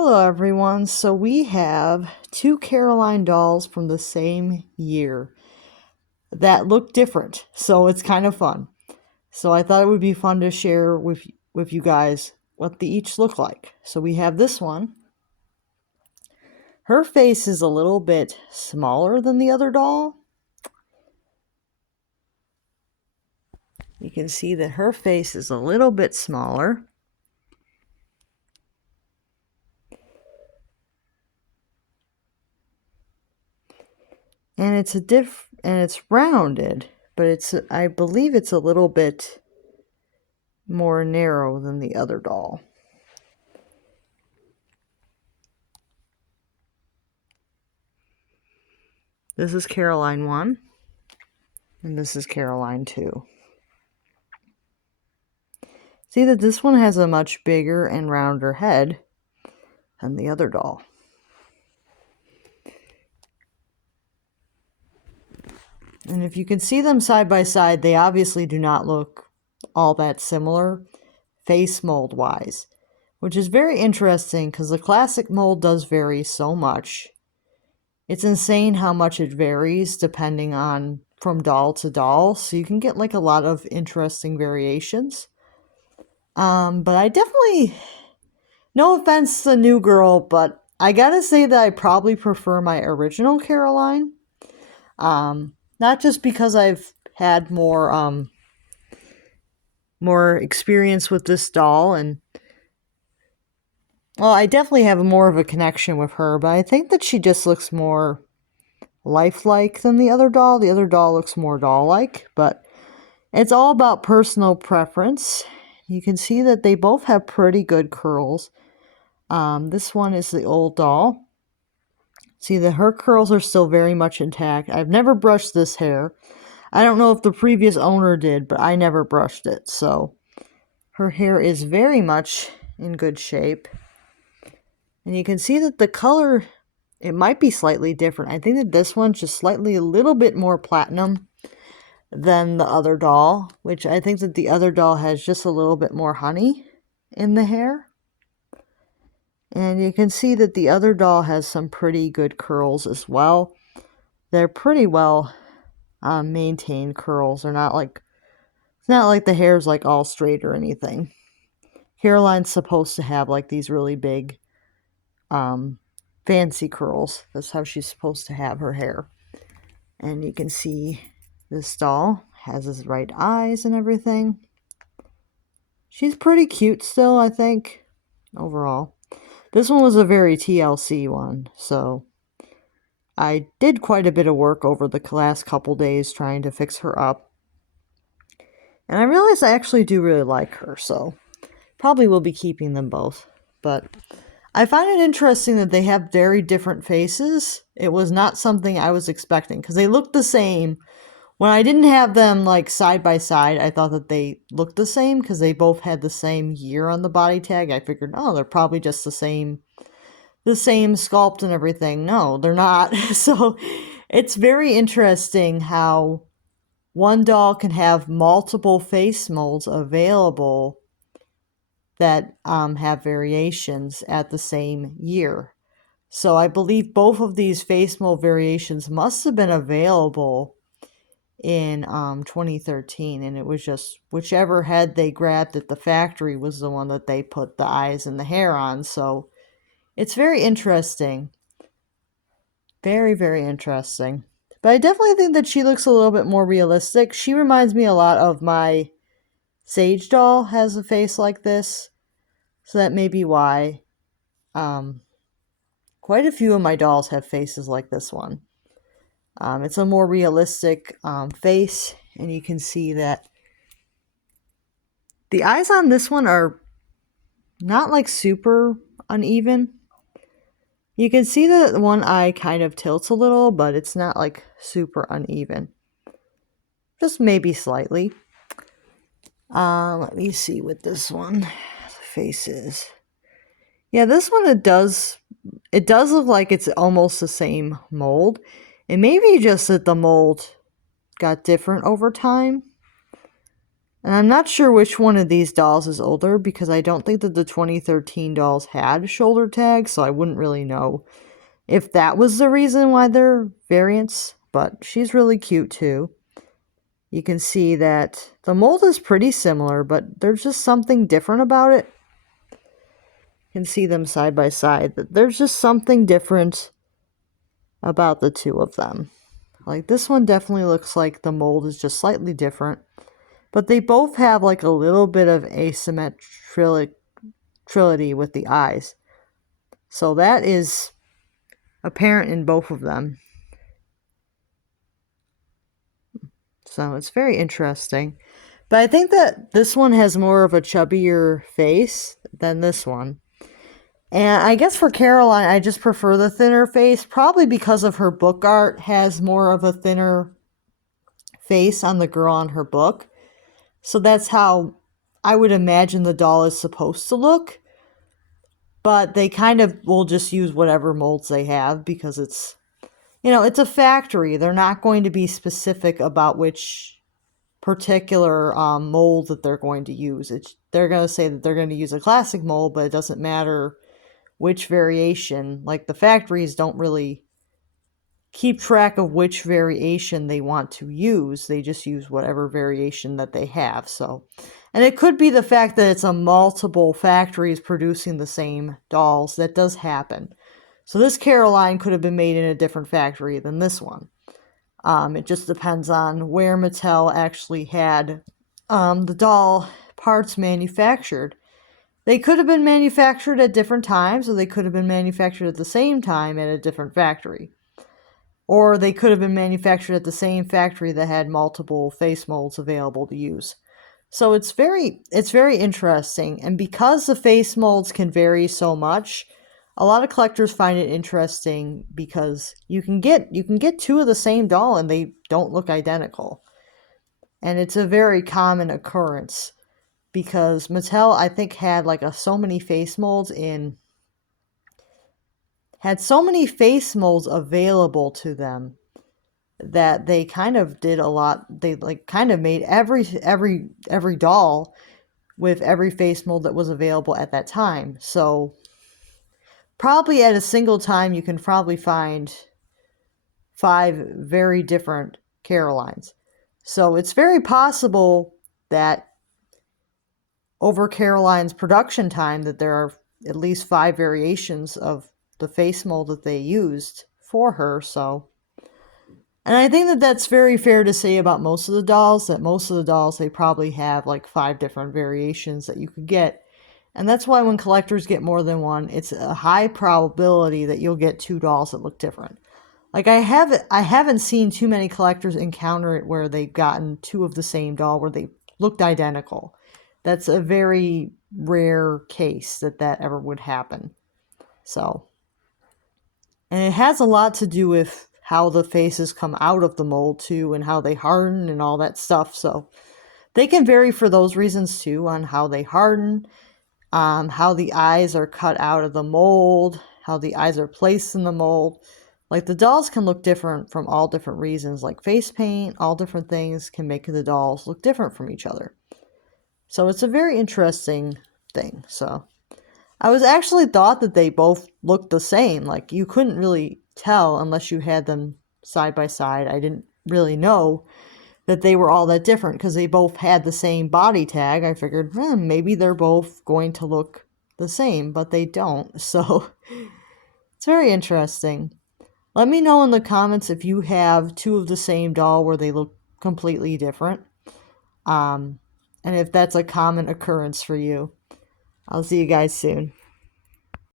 Hello everyone. So we have two Caroline dolls from the same year that look different. So it's kind of fun. So I thought it would be fun to share with you guys what they each look like. So we have this one. Her face is a little bit smaller than the other doll. You can see that her face is a little bit smaller. And it's rounded, but I believe it's a little bit more narrow than the other doll. This is Caroline 1, and this is Caroline 2. See that this one has a much bigger and rounder head than the other doll. And if you can see them side by side, they obviously do not look all that similar face mold wise, which is very interesting because the classic mold does vary so much. It's insane how much it varies depending on from doll to doll, so you can get like a lot of interesting variations. But I definitely, no offense to the new girl, but I gotta say that I probably prefer my original Caroline. Not just because I've had more experience with this doll, and well, I definitely have more of a connection with her, but I think that she just looks more lifelike than the other doll. The other doll looks more doll-like, but it's all about personal preference. You can see that they both have pretty good curls. This one is the old doll. See that her curls are still very much intact. I've never brushed this hair. I don't know if the previous owner did, but I never brushed it. So her hair is very much in good shape. And you can see that the color, it might be slightly different. I think that this one's just slightly a little bit more platinum than the other doll, which I think that the other doll has just a little bit more honey in the hair. And you can see that the other doll has some pretty good curls as well. They're pretty well maintained curls. They're not like, it's not like the hair's like all straight or anything. Caroline's supposed to have like these really big fancy curls. That's how she's supposed to have her hair. And you can see this doll has his right eyes and everything. She's pretty cute still, I think, overall. This one was a very TLC one, so I did quite a bit of work over the last couple days trying to fix her up. And I realized I actually do really like her, so probably will be keeping them both. But I find it interesting that they have very different faces. It was not something I was expecting, because they look the same. When I didn't have them like side by side, I thought that they looked the same because they both had the same year on the body tag. I figured, oh, they're probably just the same sculpt and everything. No, they're not. So it's very interesting how one doll can have multiple face molds available that have variations at the same year. So I believe both of these face mold variations must have been available in 2013, and it was just whichever head they grabbed at the factory was the one that they put the eyes and the hair on. So it's very interesting. Very, very interesting. But I definitely think that she looks a little bit more realistic. She reminds me a lot of my Sage doll has a face like this. So that may be why. Quite a few of my dolls have faces like this one. It's a more realistic face, and you can see that the eyes on this one are not like super uneven. You can see that one eye kind of tilts a little, but it's not like super uneven. Just maybe slightly. Let me see what this one face is. Yeah, this one it does look like it's almost the same mold. It may be just that the mold got different over time. And I'm not sure which one of these dolls is older because I don't think that the 2013 dolls had shoulder tags, so I wouldn't really know if that was the reason why they're variants. But she's really cute too. You can see that the mold is pretty similar, but there's just something different about it. You can see them side by side, but there's just something different about the two of them. Like this one definitely looks like the mold is just slightly different, but they both have like a little bit of asymmetrility with the eyes. So that is apparent in both of them. So it's very interesting. But I think that this one has more of a chubbier face than this one. And I guess for Caroline, I just prefer the thinner face, probably because of her book art has more of a thinner face on the girl on her book. So that's how I would imagine the doll is supposed to look. But they kind of will just use whatever molds they have because it's, you know, it's a factory. They're not going to be specific about which particular mold that they're going to use. They're going to say that they're going to use a classic mold, but it doesn't matter which variation. Like the factories don't really keep track of which variation they want to use. They just use whatever variation that they have. So, and it could be the fact that it's a multiple factories producing the same dolls. That does happen. So this Caroline could have been made in a different factory than this one. It just depends on where Mattel actually had the doll parts manufactured. They could have been manufactured at different times, or they could have been manufactured at the same time at a different factory. Or they could have been manufactured at the same factory that had multiple face molds available to use. So it's very interesting. And because the face molds can vary so much, a lot of collectors find it interesting because you can get two of the same doll and they don't look identical. And it's a very common occurrence because Mattel, I think, had like so many face molds available to them that they kind of did a lot. They like kind of made every doll with every face mold that was available at that time. So probably at a single time you can probably find 5 very different Carolines. So it's very possible that over Caroline's production time that there are at least 5 variations of the face mold that they used for her. So, and I think that that's very fair to say about most of the dolls, that most of the dolls, they probably have like 5 different variations that you could get. And that's why when collectors get more than one, it's a high probability that you'll get 2 dolls that look different. Like I haven't seen too many collectors encounter it where they've gotten 2 of the same doll where they looked identical. That's a very rare case that ever would happen. So, and it has a lot to do with how the faces come out of the mold too, and how they harden and all that stuff. So they can vary for those reasons too, on how they harden, how the eyes are cut out of the mold, how the eyes are placed in the mold. Like the dolls can look different from all different reasons, like face paint, all different things can make the dolls look different from each other. So it's a very interesting thing. So I was actually thought that they both looked the same. Like you couldn't really tell unless you had them side by side. I didn't really know that they were all that different because they both had the same body tag. I figured maybe they're both going to look the same, but they don't. So it's very interesting. Let me know in the comments if you have 2 of the same doll where they look completely different. And if that's a common occurrence for you. I'll see you guys soon.